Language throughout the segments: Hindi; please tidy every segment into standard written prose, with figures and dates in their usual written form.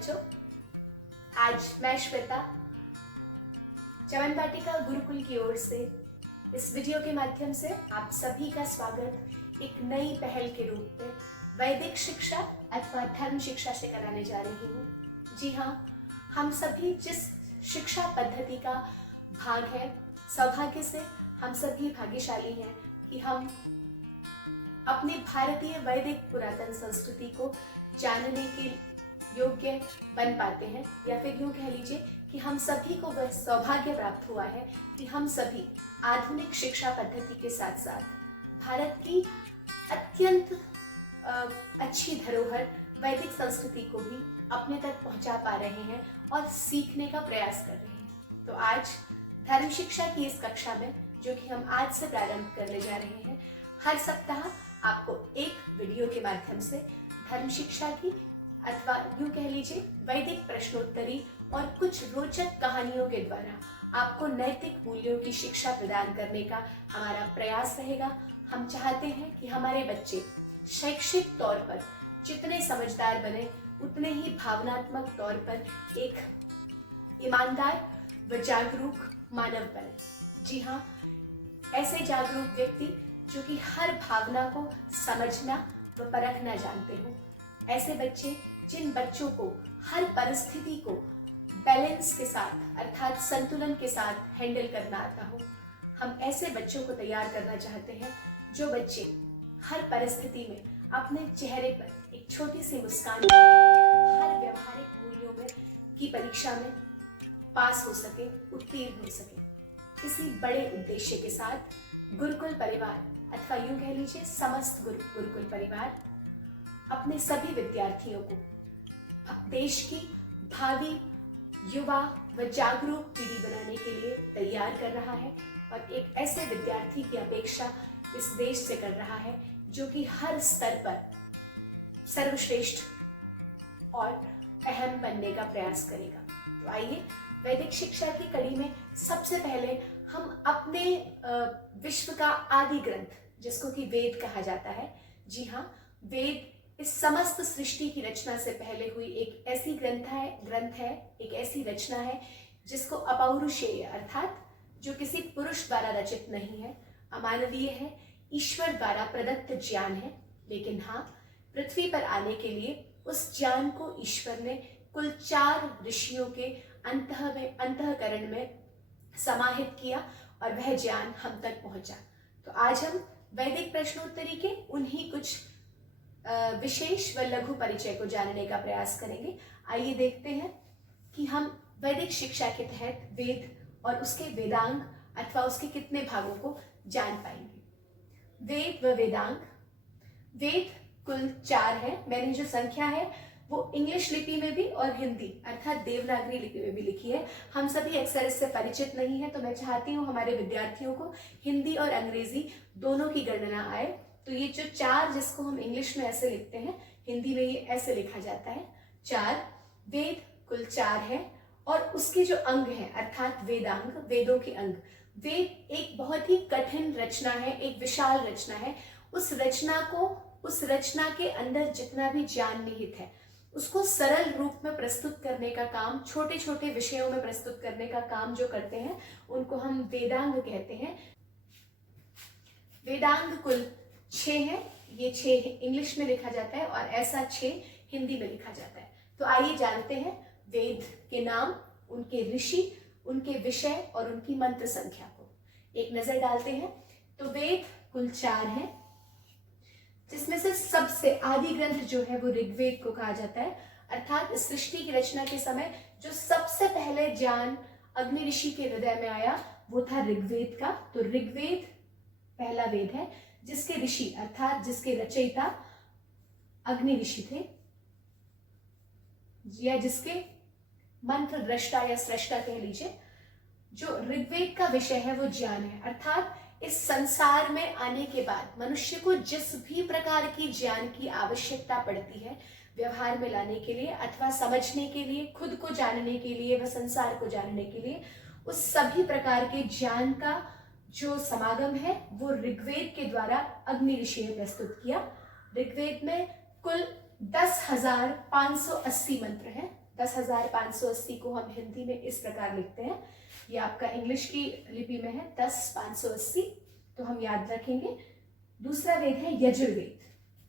बच्चों, आज मैं श्वेता चमन वाटिका गुरुकुल की ओर से इस वीडियो के माध्यम से आप सभी का स्वागत एक नई पहल के रूप में वैदिक शिक्षा अथवा धर्म शिक्षा से कराने जा रही हूँ। जी हाँ, हम सभी जिस शिक्षा पद्धति का भाग है, सौभाग्य से हम सभी भाग्यशाली हैं कि हम अपनी भारतीय वैदिक पुरातन संस्कृति को जानने के योग्य बन पाते हैं, या फिर यूं कह लीजिए कि हम सभी को वह सौभाग्य प्राप्त हुआ है कि हम सभी आधुनिक शिक्षा पद्धति के साथ साथ भारत की अत्यंत अच्छी धरोहर वैदिक संस्कृति को भी अपने तक पहुंचा पा रहे हैं और सीखने का प्रयास कर रहे हैं। तो आज धर्म शिक्षा की इस कक्षा में, जो कि हम आज से प्रारंभ करने जा रहे हैं, हर सप्ताह आपको एक वीडियो के माध्यम से धर्म शिक्षा की अथवा यूं कह लीजिए वैदिक प्रश्नोत्तरी और कुछ रोचक कहानियों के द्वारा आपको नैतिक मूल्यों की शिक्षा प्रदान करने का हमारा प्रयास रहेगा। हम चाहते हैं कि हमारे बच्चे शैक्षिक तौर पर जितने समझदार बने, उतने ही भावनात्मक तौर पर एक ईमानदार व जागरूक मानव बने। जी हाँ, ऐसे जागरूक व्यक्ति जो कि हर भावना को समझना व परखना जानते हो, ऐसे बच्चे जिन बच्चों को हर परिस्थिति को बैलेंस के साथ अर्थात संतुलन के साथ हैंडल करना आता हो, हम ऐसे बच्चों को तैयार करना चाहते हैं जो बच्चे हर परिस्थिति में अपने चेहरे पर एक छोटी सी मुस्कान हर व्यवहारिक मूल्यों में की परीक्षा में पास हो सके, उत्तीर्ण हो सके। किसी बड़े उद्देश्य के साथ गुरुकुल परिवार अथवा यूं कह लीजिए समस्त गुरुकुल परिवार अपने सभी विद्यार्थियों को देश की भावी युवा व जागरूक पीढ़ी बनाने के लिए तैयार कर रहा है और एक ऐसे विद्यार्थी की अपेक्षा इस देश से कर रहा है जो कि हर स्तर पर सर्वश्रेष्ठ और अहम बनने का प्रयास करेगा। तो आइए वैदिक शिक्षा की कड़ी में सबसे पहले हम अपने विश्व का आदि ग्रंथ, जिसको कि वेद कहा जाता है, जी हाँ, वेद इस समस्त सृष्टि की रचना से पहले हुई एक ऐसी एक ऐसी रचना है जिसको अपौरुषेय अर्थात जो किसी पुरुष द्वारा रचित नहीं है, अमानवीय है, ईश्वर द्वारा प्रदत्त ज्ञान है। लेकिन हाँ, पृथ्वी पर आने के लिए उस ज्ञान को ईश्वर ने कुल 4 ऋषियों के अंतःकरण में समाहित किया और वह ज्ञान हम तक पहुंचा। तो आज हम वैदिक प्रश्नोत्तरी के उन्हीं कुछ विशेष व लघु परिचय को जानने का प्रयास करेंगे। आइए देखते हैं कि हम वैदिक शिक्षा के तहत वेद और उसके वेदांग अथवा उसके कितने भागों को जान पाएंगे। वेद व वेदांग, वेद कुल 4 है। मैंने जो संख्या है वो इंग्लिश लिपि में भी और हिंदी अर्थात देवनागरी लिपि में भी लिखी है। हम सभी अक्सर इससे परिचित नहीं है, तो मैं चाहती हूँ हमारे विद्यार्थियों को हिंदी और अंग्रेजी दोनों की गणना आए। तो ये जो 4 जिसको हम इंग्लिश में ऐसे लिखते हैं, हिंदी में ये ऐसे लिखा जाता है 4। वेद कुल 4 है और उसके जो अंग हैं अर्थात वेदांग, वेदों के अंग। वेद एक बहुत ही कठिन रचना है, एक विशाल रचना है। उस रचना के अंदर जितना भी ज्ञान निहित है उसको सरल रूप में प्रस्तुत करने का काम, छोटे छोटे विषयों में प्रस्तुत करने का काम जो करते हैं उनको हम वेदांग कहते हैं। वेदांग कुल 6 है। ये 6 इंग्लिश में लिखा जाता है और ऐसा 6 हिंदी में लिखा जाता है। तो आइए जानते हैं वेद के नाम, उनके ऋषि, उनके विषय और उनकी मंत्र संख्या को एक नजर डालते हैं। तो वेद कुल 4 है, जिसमें से सबसे आदि ग्रंथ जो है वो ऋग्वेद को कहा जाता है। अर्थात इस सृष्टि की रचना के समय जो सबसे पहले ज्ञान अग्नि ऋषि के हृदय में आया वो था ऋग्वेद का। तो ऋग्वेद पहला वेद है जिसके ऋषि अर्थात जिसके रचयिता अग्नि ऋषि थे, या जिसके मंत्र दृष्टा या सृष्टा कह लीजिए। जो ऋग्वेद का विषय है वो ज्ञान है, अर्थात इस संसार में आने के बाद मनुष्य को जिस भी प्रकार की ज्ञान की आवश्यकता पड़ती है व्यवहार में लाने के लिए अथवा समझने के लिए, खुद को जानने के लिए व संसार को जानने के लिए, उस सभी प्रकार के ज्ञान का जो समागम है वो ऋग्वेद के द्वारा अग्नि ऋषि ने प्रस्तुत किया। ऋग्वेद में कुल 10,580 मंत्र हैं। 10,580 को हम हिंदी में इस प्रकार लिखते हैं, ये आपका इंग्लिश की लिपि में है 10,580, तो हम याद रखेंगे। दूसरा वेद है यजुर्वेद।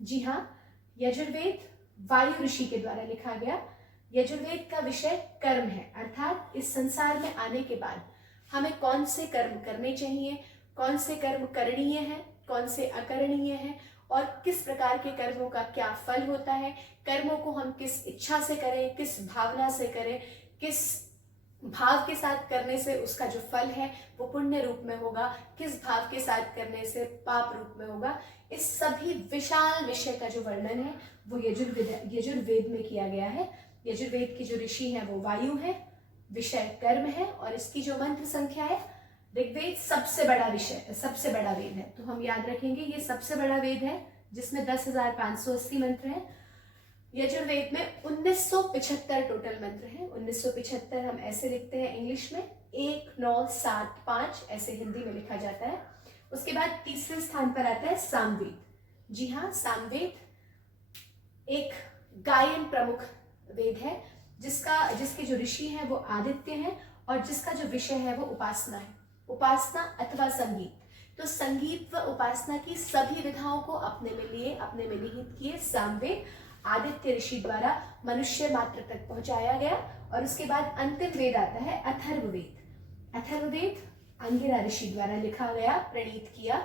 जी हाँ, यजुर्वेद वायु ऋषि के द्वारा लिखा गया। यजुर्वेद का विषय कर्म है, अर्थात इस संसार में आने के बाद हमें कौन से कर्म करने चाहिए, कौन से कर्म करणीय हैं, कौन से अकरणीय हैं, और किस प्रकार के कर्मों का क्या फल होता है, कर्मों को हम किस इच्छा से करें, किस भावना से करें, किस भाव के साथ करने से उसका जो फल है वो पुण्य रूप में होगा, किस भाव के साथ करने से पाप रूप में होगा। इस सभी विशाल विषय का जो वर्णन है वो यजुर्वेद में किया गया है। यजुर्वेद की जो ऋषि है वो वायु है, विषय कर्म है, और इसकी जो मंत्र संख्या है, ऋग्वेद सबसे बड़ा विषय, सबसे बड़ा वेद है, तो हम याद रखेंगे ये सबसे बड़ा वेद है जिसमें 10,580 मंत्र हैं। यजुर्वेद में 1975 टोटल मंत्र हैं। 1975 हम ऐसे लिखते हैं इंग्लिश में, 1975 ऐसे हिंदी में लिखा जाता है। उसके बाद तीसरे स्थान पर आता है सामवेद। जी हाँ, सामवेद एक गायन प्रमुख वेद है, जिसके जो ऋषि हैं वो आदित्य हैं, और जिसका जो विषय है वो उपासना है, उपासना अथवा संगीत। तो संगीत व उपासना की सभी विधाओं को अपने में लिए, अपने में निहित किए सामवेद आदित्य ऋषि द्वारा मनुष्य मात्र तक पहुंचाया गया। और उसके बाद अंतिम वेद आता है अथर्ववेद। अथर्ववेद अंगिरा ऋषि द्वारा लिखा गया, प्रणीत किया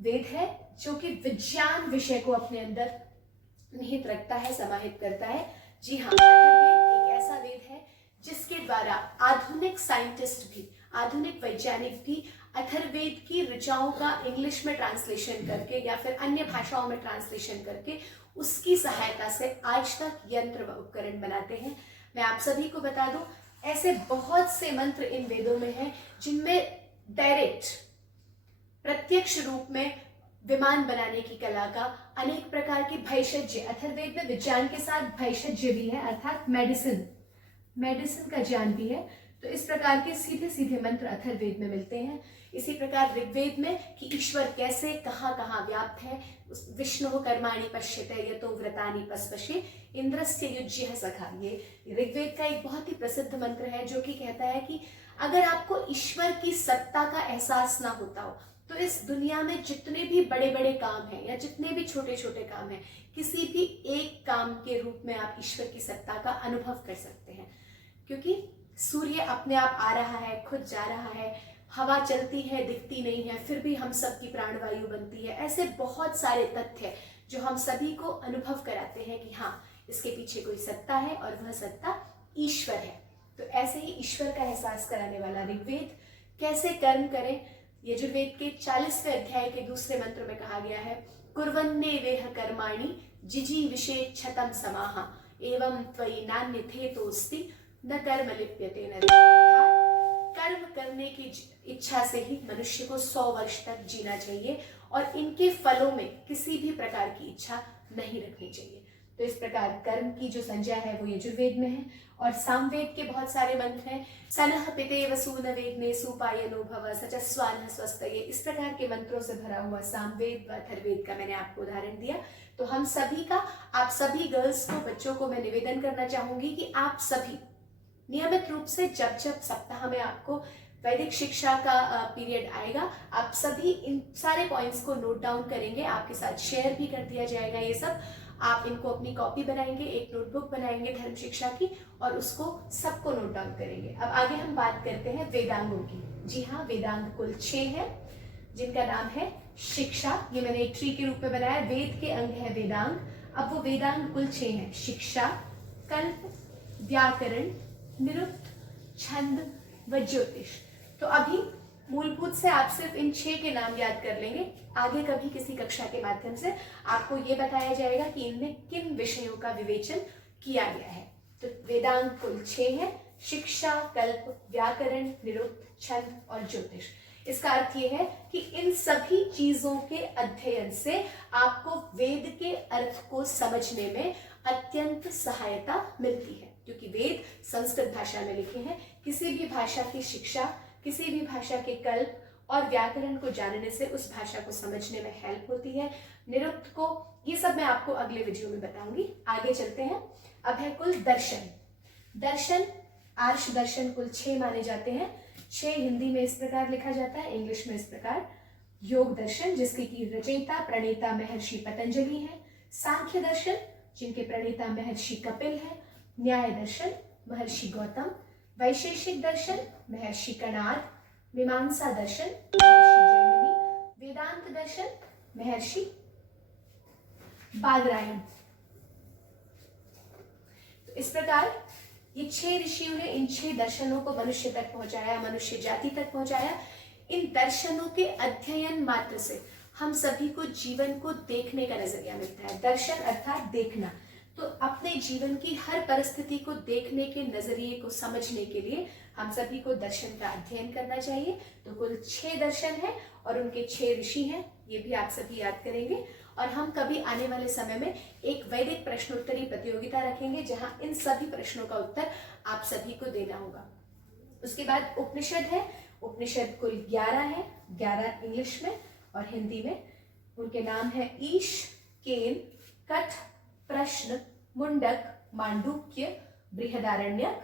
वेद है, जो कि विज्ञान विषय को अपने अंदर निहित रखता है, समाहित करता है। जी हाँ, अथर्ववेद एक ऐसा वेद है जिसके द्वारा आधुनिक साइंटिस्ट भी, आधुनिक वैज्ञानिक भी अथर्ववेद की ऋचाओं का इंग्लिश में ट्रांसलेशन करके या फिर अन्य भाषाओं में ट्रांसलेशन करके उसकी सहायता से आज तक यंत्र व उपकरण बनाते हैं। मैं आप सभी को बता दूं, ऐसे बहुत से मंत्र इन वेदों में हैं जिनमें डायरेक्ट, प्रत्यक्ष रूप में विमान बनाने की कला का, अनेक प्रकार की भैषज्य, अथर्ववेद में विज्ञान के साथ भैषज्य भी है, अर्थात मेडिसिन का ज्ञान भी है। तो इस प्रकार के सीधे सीधे मंत्र अथर्ववेद में मिलते हैं। इसी प्रकार ऋग्वेद में कि ईश्वर कैसे कहाँ कहाँ व्याप्त है, विष्णु कर्माणि पश्यते यतो व्रतानि पस्पशे इंद्रस्य युज्यः सखा, ये ऋग्वेद का एक बहुत ही प्रसिद्ध मंत्र है जो कि कहता है कि अगर आपको ईश्वर की सत्ता का एहसास ना होता हो तो इस दुनिया में जितने भी बड़े बड़े काम हैं या जितने भी छोटे छोटे काम हैं, किसी भी एक काम के रूप में आप ईश्वर की सत्ता का अनुभव कर सकते हैं। क्योंकि सूर्य अपने आप आ रहा है, खुद जा रहा है, हवा चलती है, दिखती नहीं है, फिर भी हम सबकी प्राणवायु बनती है। ऐसे बहुत सारे तथ्य जो हम सभी को अनुभव कराते हैं कि हाँ, इसके पीछे कोई सत्ता है और वह सत्ता ईश्वर है। तो ऐसे ही ईश्वर का एहसास कराने वाला ऋग्वेद, कैसे कर्म करें, यजुर्वेद के 40वें अध्याय के दूसरे मंत्र में कहा गया है, कुर्वन्ने वेह कर्माणि जिजी विषेच्छतम समाहा एवं त्वयि नान्यथेतोस्ति न कर्म लिप्यते न। कर्म करने की इच्छा से ही मनुष्य को 100 वर्ष तक जीना चाहिए और इनके फलों में किसी भी प्रकार की इच्छा नहीं रखनी चाहिए। तो इस प्रकार कर्म की जो संज्ञा है वो यजुर्वेद में है। और सामवेद के बहुत सारे मंत्र हैं, सनह पिते वसून वेदने सुपायनो भव सचस्वान स्वस्तये, इस प्रकार के मंत्रों से भरा हुआ सामवेद व अथर्ववेद का मैंने आपको उदाहरण दिया। तो हम सभी का, आप सभी गर्ल्स को, बच्चों को मैं निवेदन करना चाहूंगी कि आप सभी नियमित रूप से जब जब सप्ताह में आपको वैदिक शिक्षा का पीरियड आएगा, आप सभी इन सारे पॉइंट्स को नोट डाउन करेंगे, आपके साथ शेयर भी कर दिया जाएगा। ये सब आप इनको अपनी कॉपी बनाएंगे, एक नोटबुक बनाएंगे धर्म शिक्षा की, और उसको सबको नोट डाउन करेंगे। अब आगे हम बात करते हैं वेदांगों की। जी हाँ, वेदांग कुल 6 हैं जिनका नाम है शिक्षा। ये मैंने एक ट्री के रूप में बनाया, वेद के अंग है वेदांग। अब वो वेदांग कुल 6 हैं, शिक्षा, कल्प, व्याकरण, निरुक्त, छंद व ज्योतिष। तो अभी मूलभूत से आप सिर्फ इन 6 के नाम याद कर लेंगे। आगे कभी किसी कक्षा के माध्यम से आपको ये बताया जाएगा कि इनमें किन विषयों का विवेचन किया गया है। तो वेदांग कुल 6 है, शिक्षा, कल्प, व्याकरण, निरुक्त, छंद और ज्योतिष। इसका अर्थ ये है कि इन सभी चीजों के अध्ययन से आपको वेद के अर्थ को समझने में अत्यंत सहायता मिलती है, क्योंकि वेद संस्कृत भाषा में लिखे हैं। किसी भी भाषा की शिक्षा, किसी भी भाषा के कल्प और व्याकरण को जानने से उस भाषा को समझने में हेल्प होती है। निरुक्त को, ये सब मैं आपको अगले वीडियो में बताऊंगी। आगे चलते हैं। अब है कुल दर्शन। दर्शन, आर्ष दर्शन कुल 6 माने जाते हैं। 6 हिंदी में इस प्रकार लिखा जाता है, इंग्लिश में इस प्रकार। योग दर्शन, जिसके की रचयिता प्रणेता महर्षि पतंजलि है। सांख्य दर्शन, जिनके प्रणेता महर्षि कपिल है। न्याय दर्शन, महर्षि गौतम। वैशेषिक दर्शन, महर्षि कणाद। मीमांसा दर्शन, महर्षि जैमिनी। वेदांत दर्शन, महर्षि बादरायण। तो इस प्रकार ये 6 ऋषियों ने इन 6 दर्शनों को मनुष्य तक पहुंचाया, मनुष्य जाति तक पहुंचाया। इन दर्शनों के अध्ययन मात्र से हम सभी को जीवन को देखने का नजरिया मिलता है। दर्शन अर्थात देखना। तो अपने जीवन की हर परिस्थिति को देखने के नजरिए को समझने के लिए हम सभी को दर्शन का अध्ययन करना चाहिए। तो कुल 6 दर्शन है और उनके 6 ऋषि हैं, ये भी आप सभी याद करेंगे। और हम कभी आने वाले समय में एक वैदिक प्रश्नोत्तरी प्रतियोगिता रखेंगे, जहां इन सभी प्रश्नों का उत्तर आप सभी को देना होगा। उसके बाद उपनिषद है। उपनिषद कुल 11 है, 11 इंग्लिश में और हिंदी में। उनके नाम है ईश, केन, कठ, प्रश्न, मुंडक, मांडुक्य, बृहदारण्यक,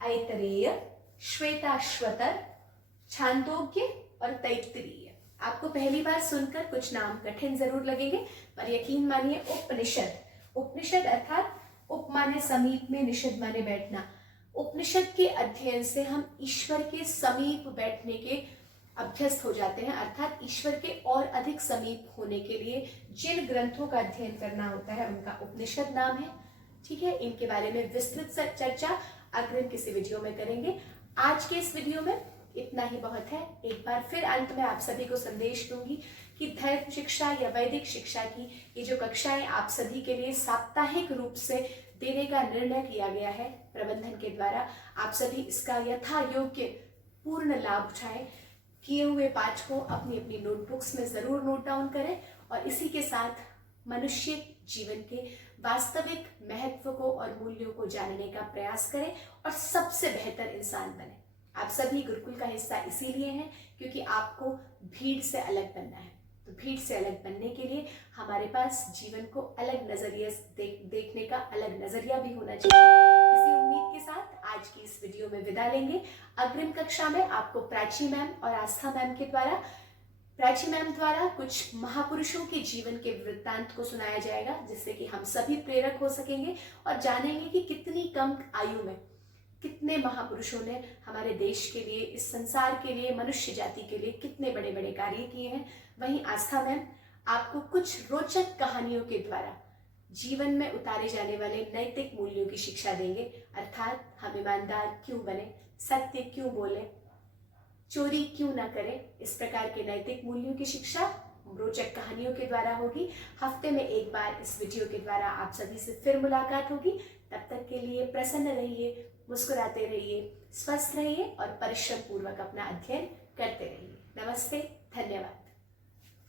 ऐतरेय, श्वेताश्वतर, छांदोग्य और तैत्तिरीय। आपको पहली बार सुनकर कुछ नाम कठिन जरूर लगेंगे, पर यकीन मानिए उपनिषद, उपनिषद अर्थात उप माने समीप में, निषद माने बैठना। उपनिषद के अध्ययन से हम ईश्वर के समीप बैठने के अभ्यस्त हो जाते हैं, अर्थात ईश्वर के और अधिक समीप होने के लिए जिन ग्रंथों का अध्ययन करना होता है उनका उपनिषद नाम है। ठीक है, इनके बारे में विस्तृत चर्चा अग्रिम किसी वीडियो में करेंगे। आज के इस वीडियो में इतना ही बहुत है। एक बार फिर अंत में आप सभी को संदेश दूंगी कि धर्म शिक्षा या वैदिक शिक्षा की ये जो कक्षाएं आप सभी के लिए साप्ताहिक रूप से देने का निर्णय किया गया है प्रबंधन के द्वारा, आप सभी इसका यथा योग्य पूर्ण लाभ उठाएं। किए हुए पाठ को अपनी अपनी नोटबुक्स में जरूर नोट डाउन करें और इसी के साथ मनुष्य जीवन के वास्तविक महत्व को और मूल्यों को जानने का प्रयास करें और सबसे बेहतर इंसान बने। आप सभी गुरुकुल का हिस्सा इसीलिए हैं क्योंकि आपको भीड़ से अलग बनना है। तो भीड़ से अलग बनने के लिए हमारे पास जीवन को अलग नजरिए देखने का अलग नजरिया भी होना चाहिए। इसी उम्मीद के साथ आज की इस वीडियो में विदा लेंगे। अग्रिम कक्षा में आपको प्राची मैम और आस्था मैम के द्वारा, प्राची मैम द्वारा कुछ महापुरुषों के जीवन के वृत्तांत को सुनाया जाएगा, जिससे कि हम सभी प्रेरक हो सकेंगे और जानेंगे कि कितनी कम आयु में कितने महापुरुषों ने हमारे देश के लिए, इस संसार के लिए, मनुष्य जाति के लिए कितने बड़े बड़े कार्य किए हैं। वहीं आस्था मैम आपको कुछ रोचक कहानियों के द्वारा जीवन में उतारे जाने वाले नैतिक मूल्यों की शिक्षा देंगे, अर्थात हम ईमानदार क्यों बने, सत्य क्यों बोले, चोरी क्यों ना करें। इस प्रकार के नैतिक मूल्यों की शिक्षा रोचक कहानियों के द्वारा होगी। हफ्ते में एक बार इस वीडियो के द्वारा आप सभी से फिर मुलाकात होगी। तब तक के लिए प्रसन्न रहिए, मुस्कुराते रहिए, स्वस्थ रहिए और परिश्रम पूर्वक अपना अध्ययन करते रहिए। नमस्ते, धन्यवाद।